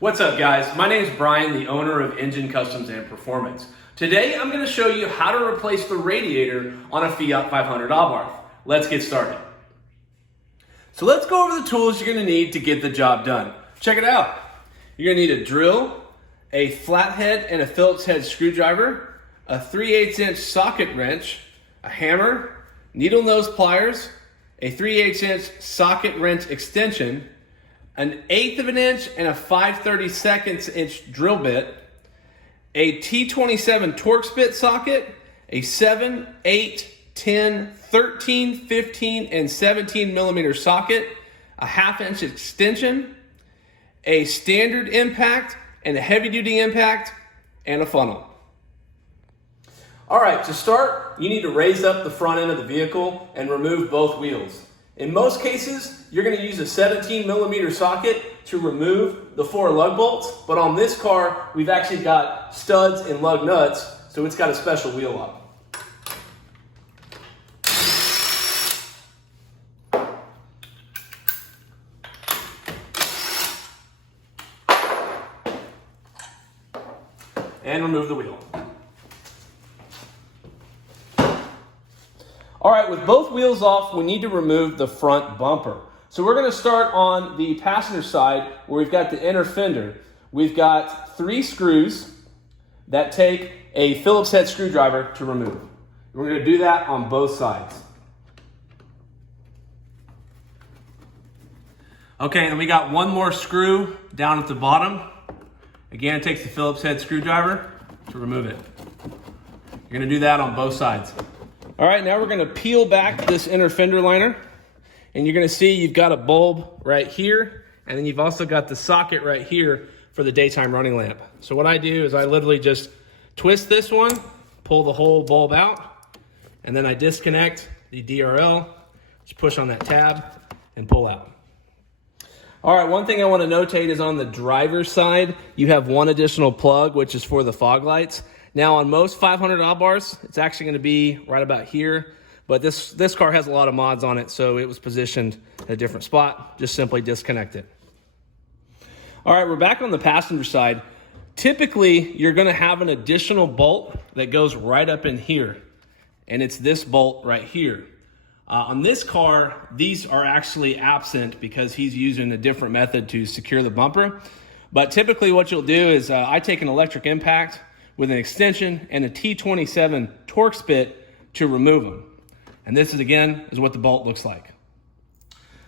What's up guys, my name is Brian, the owner of Engine Customs and Performance. Today I'm going to show you how to replace the radiator on a Fiat 500 Abarth. Let's get started. So let's go over the tools you're going to need to get the job done. Check it out. You're going to need a drill, a flathead and a Phillips head screwdriver, a 3/8" socket wrench, a hammer, needle nose pliers, a 3/8" socket wrench extension, an 1/8 inch and a 5/32 inch drill bit, a T27 Torx Bit socket, a 7, 8, 10, 13, 15, and 17 millimeter socket, a 1/2 inch extension, a standard impact and a heavy duty impact, and a funnel. All right, to start, you need to raise up the front end of the vehicle and remove both wheels. In most cases, you're going to use a 17 millimeter socket to remove the 4 lug bolts, but on this car, we've actually got studs and lug nuts, so it's got a special wheel lock. And remove the wheel. All right, with both wheels off, we need to remove the front bumper. So we're going to start on the passenger side where we've got the inner fender. We've got 3 screws that take a Phillips head screwdriver to remove. We're going to do that on both sides. Okay, and we got one more screw down at the bottom. Again, it takes the Phillips head screwdriver to remove it. You're going to do that on both sides. All right, now we're going to peel back this inner fender liner, and you're going to see you've got a bulb right here, and then you've also got the socket right here for the daytime running lamp. So what I do is I literally just twist this one, pull the whole bulb out, and then I disconnect the DRL, just push on that tab, and pull out. All right, one thing I want to notate is on the driver's side, you have one additional plug, which is for the fog lights. Now on most 500 Abarths, it's actually going to be right about here, but this car has a lot of mods on it, so it was positioned at a different spot. Just simply disconnect it. All right, we're back on the passenger side. Typically, you're going to have an additional bolt that goes right up in here, and it's this bolt right here. On this car, these are actually absent because he's using a different method to secure the bumper. But typically what you'll do is I take an electric impact with an extension and a T27 Torx Bit to remove them. And this is what the bolt looks like.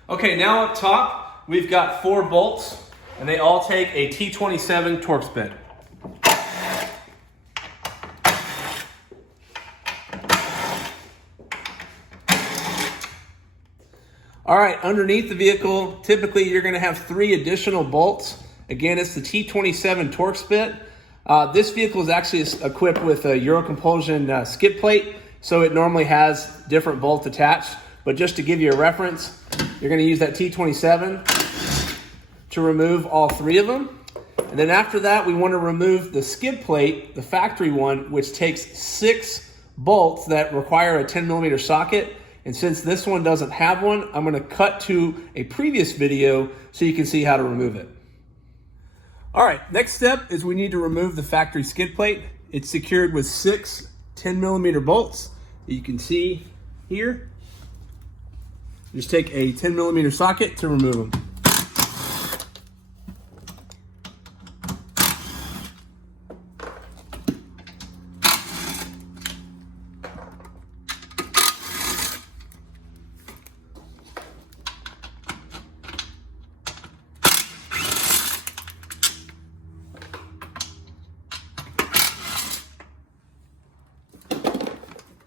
Okay, now up top, we've got 4 bolts, and they all take a T27 Torx Bit. All right, underneath the vehicle, typically you're going to have 3 additional bolts. Again, it's the T27 Torx Bit. This vehicle is actually equipped with a Euro-compulsion skid plate, so it normally has different bolts attached. But just to give you a reference, you're going to use that T27 to remove all 3 of them. And then after that, we want to remove the skid plate, the factory one, which takes 6 bolts that require a 10 millimeter socket. And since this one doesn't have one, I'm going to cut to a previous video so you can see how to remove it. All right, next step is we need to remove the factory skid plate. It's secured with 6 10 millimeter bolts that you can see here. Just take a 10 millimeter socket to remove them.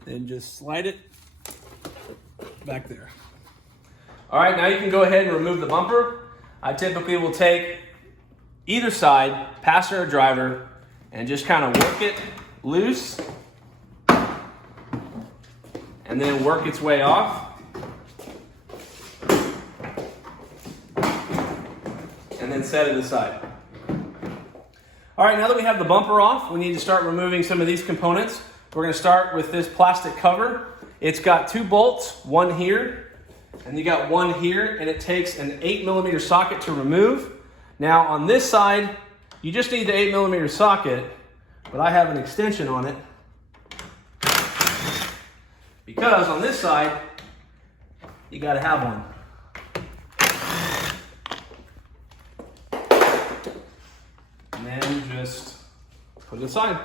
And just slide it back there. All right, now you can go ahead and remove the bumper. I typically will take either side, passenger or driver, and just kind of work it loose and then work its way off. And then set it aside. All right, now that we have the bumper off, we need to start removing some of these components. We're going to start with this plastic cover. It's got 2 bolts, one here, and you got one here, and it takes an 8 millimeter socket to remove. Now on this side, you just need the 8mm socket, but I have an extension on it because on this side, you gotta have one. And then just put it aside.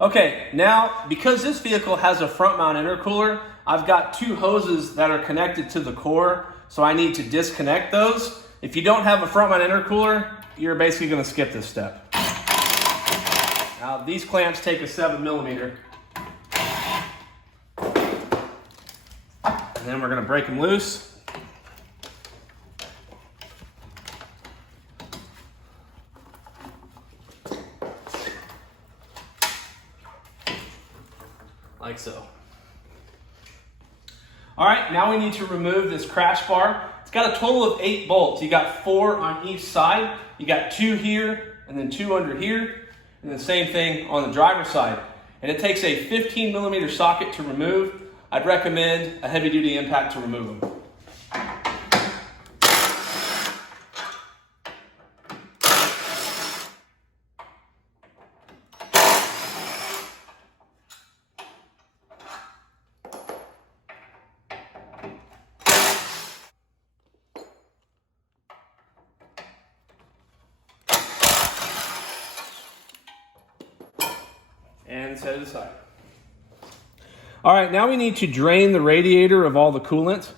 Okay, now because this vehicle has a front mount intercooler, I've got two hoses that are connected to the core, so I need to disconnect those. If you don't have a front mount intercooler, you're basically gonna skip this step. Now these clamps take a 7mm. And then we're gonna break them loose. Like so. All right, now we need to remove this crash bar. It's got a total of 8 bolts. You got 4 on each side. You got 2 here, and then 2 under here, and the same thing on the driver's side. And it takes a 15mm socket to remove. I'd recommend a heavy duty impact to remove them. And set it aside. All right, now we need to drain the radiator of all the coolant.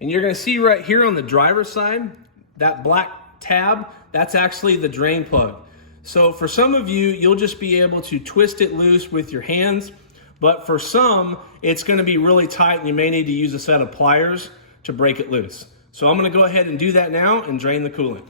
And you're gonna see right here on the driver's side, that black tab, that's actually the drain plug. So for some of you, you'll just be able to twist it loose with your hands, but for some, it's gonna be really tight and you may need to use a set of pliers to break it loose. So I'm gonna go ahead and do that now and drain the coolant.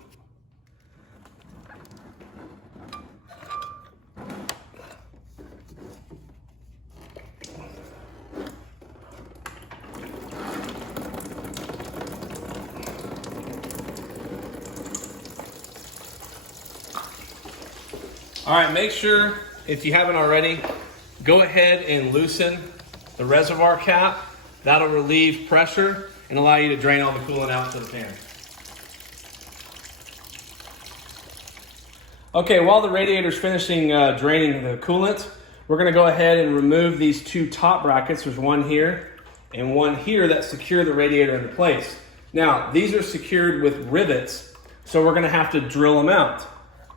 All right, make sure, if you haven't already, go ahead and loosen the reservoir cap. That'll relieve pressure and allow you to drain all the coolant out to the pan. Okay, while the radiator's finishing draining the coolant, we're gonna go ahead and remove these 2 top brackets. There's one here and one here that secure the radiator into place. Now, these are secured with rivets, so we're gonna have to drill them out.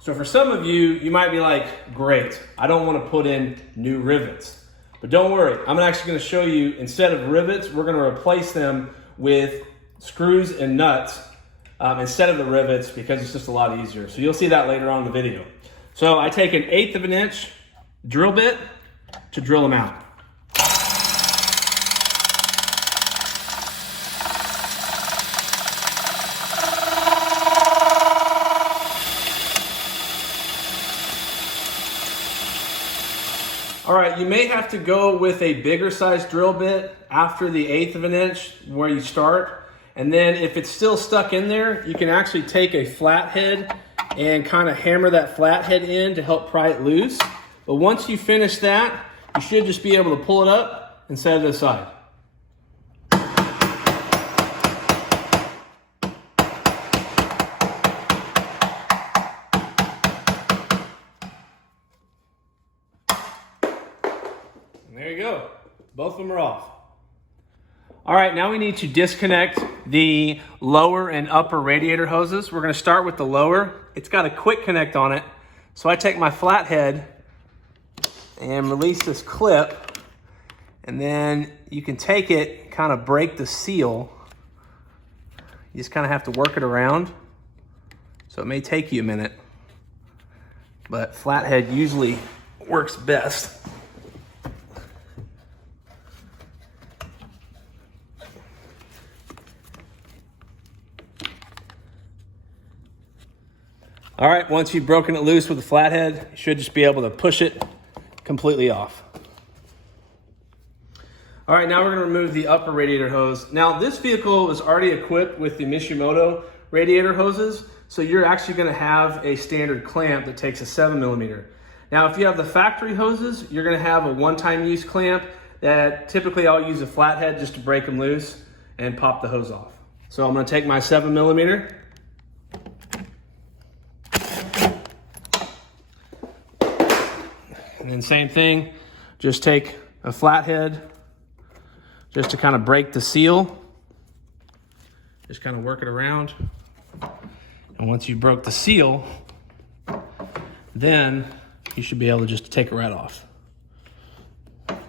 So for some of you, you might be like, great, I don't want to put in new rivets. But don't worry, I'm actually going to show you, instead of rivets, we're going to replace them with screws and nuts instead of the rivets because it's just a lot easier. So you'll see that later on in the video. So I take an 1/8 of an inch drill bit to drill them out. All right, you may have to go with a bigger size drill bit after the 1/8 of an inch where you start. And then if it's still stuck in there, you can actually take a flathead and kind of hammer that flathead in to help pry it loose. But once you finish that, you should just be able to pull it up and set it aside. And there you go. Both of them are off. All right, now we need to disconnect the lower and upper radiator hoses. We're going to start with the lower. It's got a quick connect on it. So I take my flathead and release this clip, and then you can take it, kind of break the seal. You just kind of have to work it around. So it may take you a minute, but flathead usually works best. All right, once you've broken it loose with the flathead, you should just be able to push it completely off. All right, now we're gonna remove the upper radiator hose. Now this vehicle is already equipped with the Mishimoto radiator hoses, so you're actually gonna have a standard clamp that takes a 7mm. Now if you have the factory hoses, you're gonna have a one-time use clamp that typically I'll use a flathead just to break them loose and pop the hose off. So I'm gonna take my 7mm, And then same thing, just take a flathead just to kind of break the seal. Just kind of work it around. And once you broke the seal, then you should be able to just take it right off. All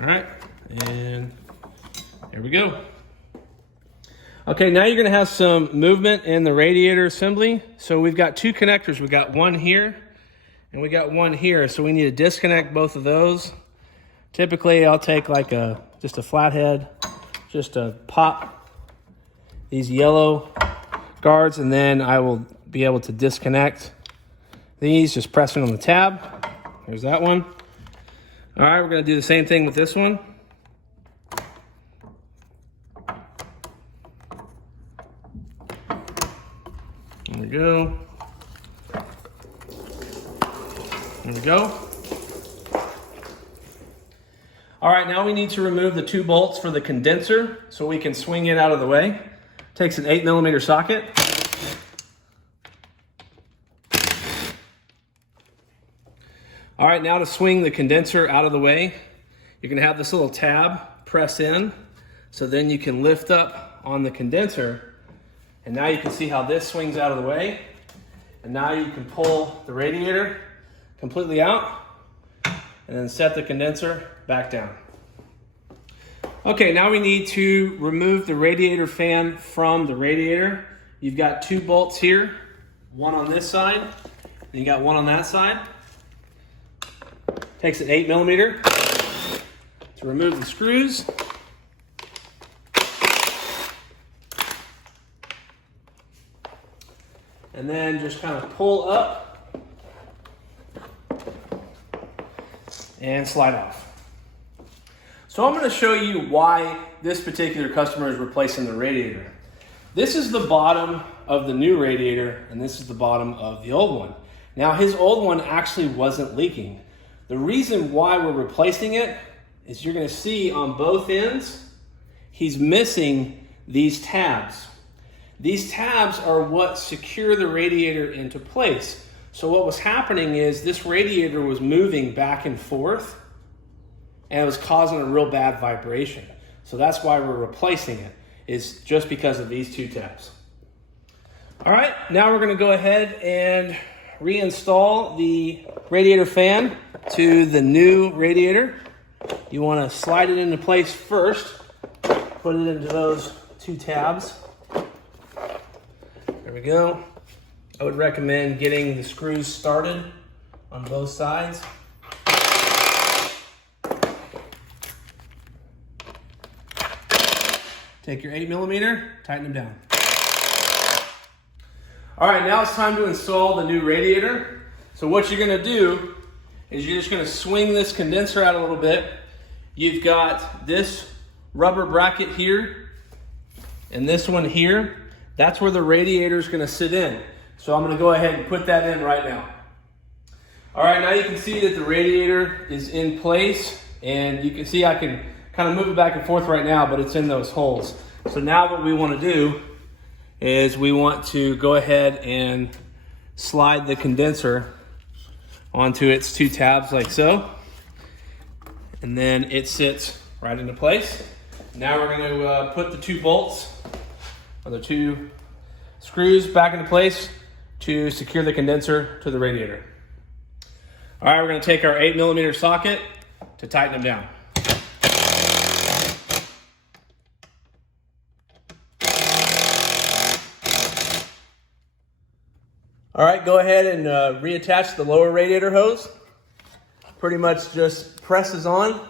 right, and there we go. Okay, now you're gonna have some movement in the radiator assembly. So we've got two connectors. We got one here and we got one here. So we need to disconnect both of those. Typically I'll take like just a flathead, just to pop these yellow guards, and then I will be able to disconnect these, just pressing on the tab. There's that one. All right, we're gonna do the same thing with this one. There we go. There we go. All right, now we need to remove the two bolts for the condenser so we can swing it out of the way. Takes an 8mm socket. All right, now to swing the condenser out of the way, you're gonna have this little tab press in, so then you can lift up on the condenser, and now you can see how this swings out of the way, and now you can pull the radiator completely out, and then set the condenser back down. Okay, now we need to remove the radiator fan from the radiator. You've got two bolts here, one on this side, and you got one on that side. Takes an 8mm to remove the screws. And then just kind of pull up and slide off. So I'm going to show you why this particular customer is replacing the radiator. This is the bottom of the new radiator, and this is the bottom of the old one. Now his old one actually wasn't leaking. The reason why we're replacing it is you're going to see on both ends, he's missing these tabs. These tabs are what secure the radiator into place. So what was happening is this radiator was moving back and forth, and it was causing a real bad vibration. So that's why we're replacing it, is just because of these two tabs. All right, now we're going to go ahead and reinstall the radiator fan to the new radiator. You want to slide it into place first, put it into those two tabs. There we go. I would recommend getting the screws started on both sides. Take your 8mm, tighten them down. All right, now it's time to install the new radiator. So what you're gonna do is you're just gonna swing this condenser out a little bit. You've got this rubber bracket here and this one here. That's where the radiator is gonna sit in. So I'm gonna go ahead and put that in right now. All right, now you can see that the radiator is in place, and you can see I can kind of move it back and forth right now, but it's in those holes. So now what we wanna do is we want to go ahead and slide the condenser onto its two tabs like so. And then it sits right into place. Now we're gonna put the two bolts, or the two screws back into place to secure the condenser to the radiator. All right, we're gonna take our 8mm socket to tighten them down. All right, go ahead and reattach the lower radiator hose. Pretty much just presses on.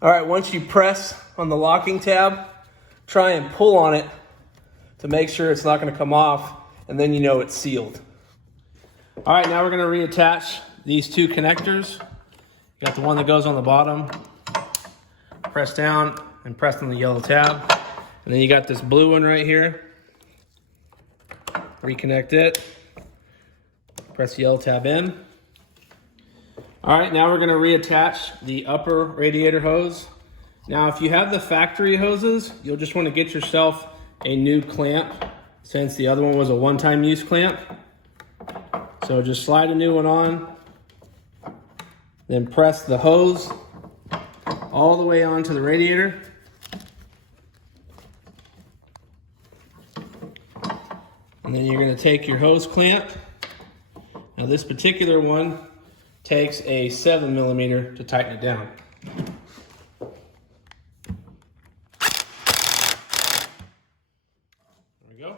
All right, once you press on the locking tab, try and pull on it to make sure it's not gonna come off, and then you know it's sealed. All right, now we're gonna reattach these two connectors. You got the one that goes on the bottom, press down and press on the yellow tab. And then you got this blue one right here. Reconnect it, press the yellow tab in. All right, now we're gonna reattach the upper radiator hose. Now, if you have the factory hoses, you'll just wanna get yourself a new clamp since the other one was a one-time use clamp. So just slide a new one on, then press the hose all the way onto the radiator. And then you're gonna take your hose clamp. Now this particular one takes a 7mm to tighten it down. There we go.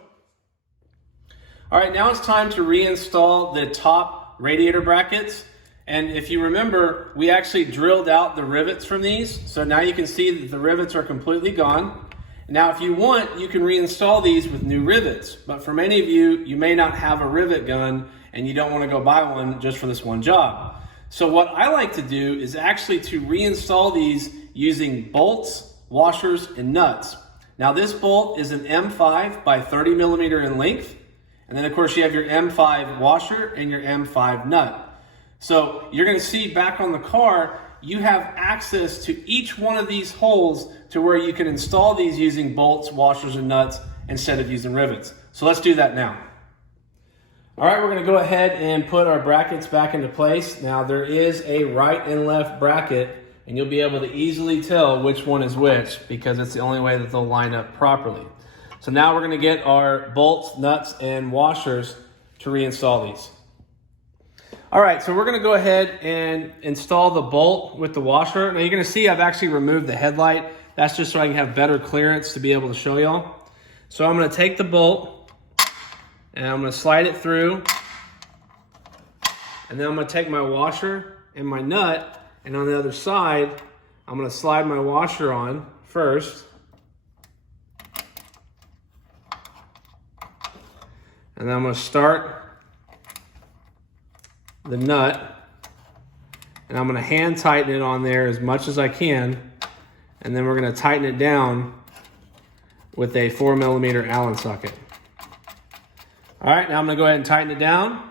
All right, now it's time to reinstall the top radiator brackets. And if you remember, we actually drilled out the rivets from these. So now you can see that the rivets are completely gone. Now, if you want, you can reinstall these with new rivets. But for many of you, you may not have a rivet gun and you don't want to go buy one just for this one job. So what I like to do is actually to reinstall these using bolts, washers, and nuts. Now this bolt is an M5 by 30mm in length. And then of course you have your M5 washer and your M5 nut. So you're gonna see back on the car, you have access to each one of these holes to where you can install these using bolts, washers, and nuts instead of using rivets. So let's do that now. All right, we're gonna go ahead and put our brackets back into place. Now there is a right and left bracket, and you'll be able to easily tell which one is which because it's the only way that they'll line up properly. So now we're gonna get our bolts, nuts, and washers to reinstall these. All right, so we're gonna go ahead and install the bolt with the washer. Now you're gonna see I've actually removed the headlight. That's just so I can have better clearance to be able to show y'all. So I'm gonna take the bolt and I'm gonna slide it through. And then I'm gonna take my washer and my nut, and on the other side, I'm gonna slide my washer on first. And then I'm gonna start the nut, and I'm gonna hand tighten it on there as much as I can, and then we're gonna tighten it down with a 4mm Allen socket. All right, now I'm gonna go ahead and tighten it down.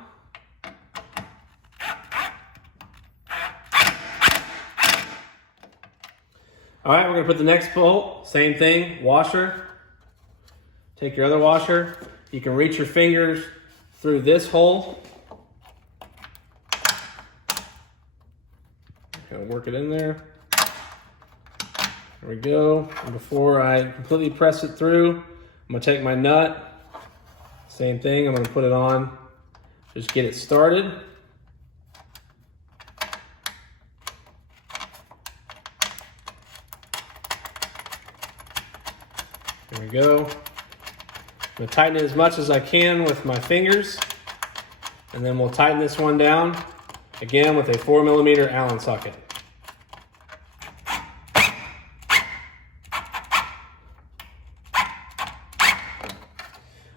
All right, we're gonna put the next bolt, same thing, washer. Take your other washer. You can reach your fingers through this hole. Gonna work it in there. There we go. And before I completely press it through, I'm gonna take my nut. Same thing, I'm gonna put it on. Just get it started. There we go. I'm gonna tighten it as much as I can with my fingers. And then we'll tighten this one down, again with a 4mm Allen socket.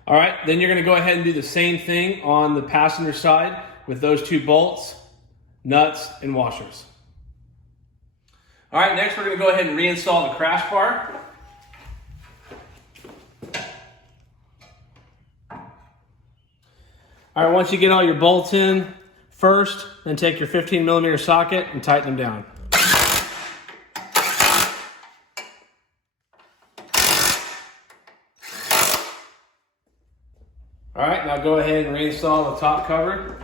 All right, then you're gonna go ahead and do the same thing on the passenger side with those two bolts, nuts, and washers. All right, next we're gonna go ahead and reinstall the crash bar. All right, once you get all your bolts in, first, then take your 15mm socket and tighten them down. All right, now go ahead and reinstall the top cover.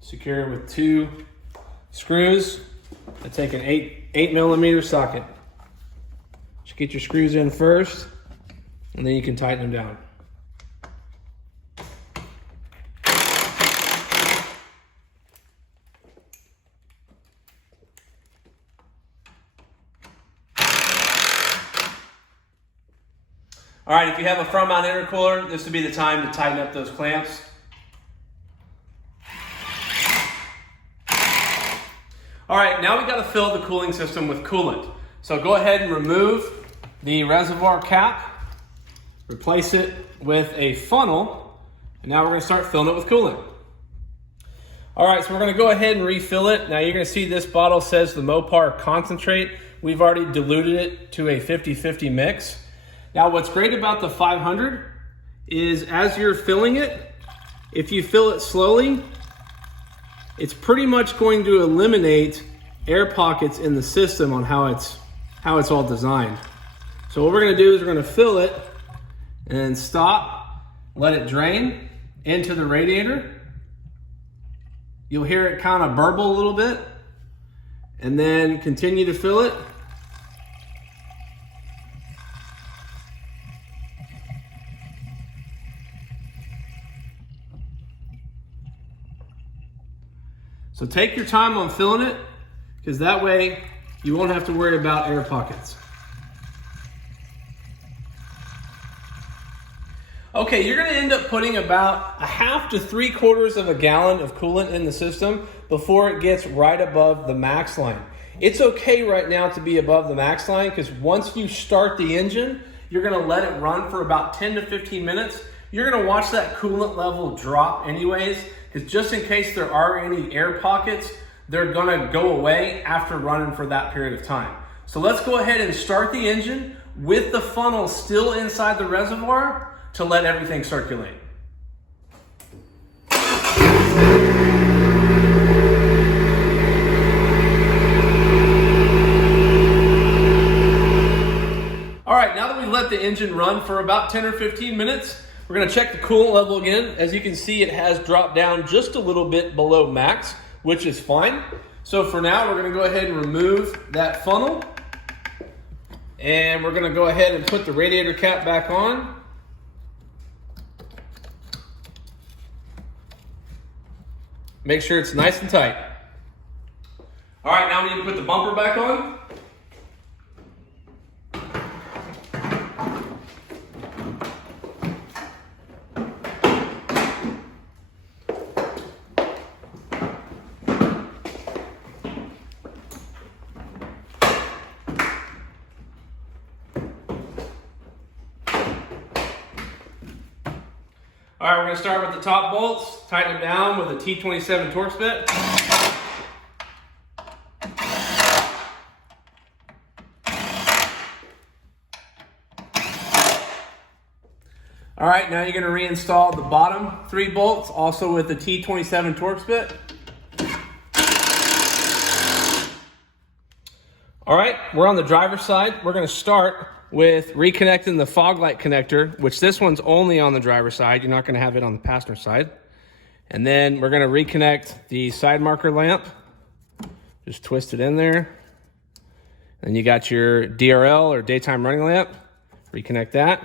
Secure it with 2 screws. I take an 8mm socket. Just get your screws in first, and then you can tighten them down. All right, if you have a front mount intercooler, this would be the time to tighten up those clamps. All right, now we gotta fill the cooling system with coolant. So go ahead and remove the reservoir cap, replace it with a funnel, and now we're gonna start filling it with coolant. All right, so we're gonna go ahead and refill it. Now you're gonna see this bottle says the Mopar concentrate. We've already diluted it to a 50-50 mix. Now what's great about the 500 is as you're filling it, if you fill it slowly, it's pretty much going to eliminate air pockets in the system on how it's all designed. So what we're gonna do is we're gonna fill it and then stop, let it drain into the radiator. You'll hear it kind of burble a little bit, and then continue to fill it. So take your time on filling it, because that way you won't have to worry about air pockets. Okay, you're gonna end up putting about 1/2 to 3/4 of a gallon of coolant in the system before it gets right above the max line. It's okay right now to be above the max line, because once you start the engine, you're gonna let it run for about 10 to 15 minutes. You're gonna watch that coolant level drop anyways, because just in case there are any air pockets, they're gonna go away after running for that period of time. So let's go ahead and start the engine with the funnel still inside the reservoir to let everything circulate. All right, now that we let the engine run for about 10 or 15 minutes, we're gonna check the coolant level again. As you can see, it has dropped down just a little bit below max, which is fine. So for now, we're gonna go ahead and remove that funnel, and we're gonna go ahead and put the radiator cap back on. Make sure it's nice and tight. All right, now we need to put the bumper back on. All right, we're gonna start with the top bolts, tighten them down with a T27 Torx Bit. All right, now you're gonna reinstall the bottom 3 bolts, also with the T27 Torx Bit. All right, we're on the driver's side. We're gonna start with reconnecting the fog light connector, which this one's only on the driver's side. You're not gonna have it on the passenger side. And then we're gonna reconnect the side marker lamp. Just twist it in there. Then you got your DRL or daytime running lamp. Reconnect that.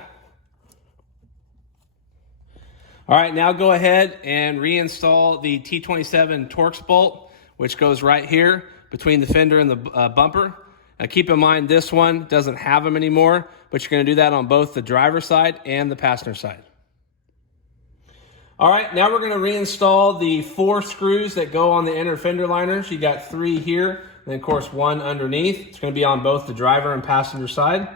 All right, now go ahead and reinstall the T27 Torx bolt, which goes right here between the fender and the bumper. Now keep in mind, this one doesn't have them anymore, but you're gonna do that on both the driver's side and the passenger side. All right, now we're gonna reinstall the 4 screws that go on the inner fender liners. You got 3 here, and then of course 1 underneath. It's gonna be on both the driver and passenger side.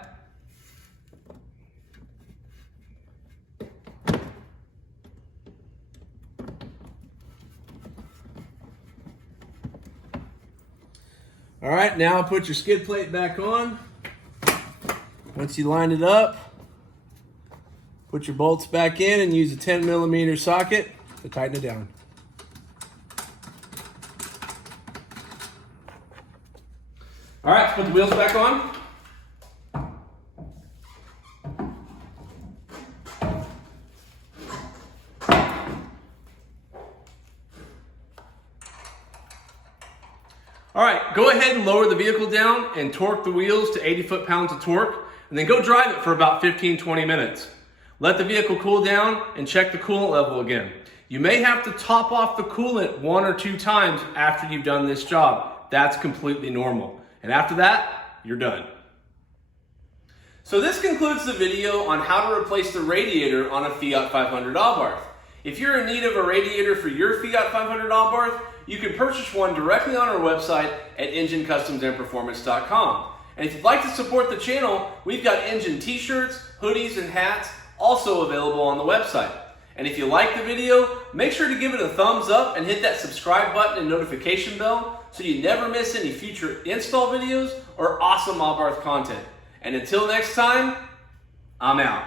All right, now put your skid plate back on. Once you line it up, put your bolts back in and use a 10mm socket to tighten it down. All right, let's put the wheels back on. All right, go ahead and lower the vehicle down and torque the wheels to 80 foot-pounds of torque, and then go drive it for about 15-20 minutes. Let the vehicle cool down and check the coolant level again. You may have to top off the coolant 1 or 2 times after you've done this job. That's completely normal. And after that, you're done. So this concludes the video on how to replace the radiator on a Fiat 500 Abarth. If you're in need of a radiator for your Fiat 500 Abarth, you can purchase one directly on our website at ngencustoms.com. And if you'd like to support the channel, we've got engine t-shirts, hoodies, and hats also available on the website. And if you like the video, make sure to give it a thumbs up and hit that subscribe button and notification bell so you never miss any future install videos or awesome Abarth content. And until next time, I'm out.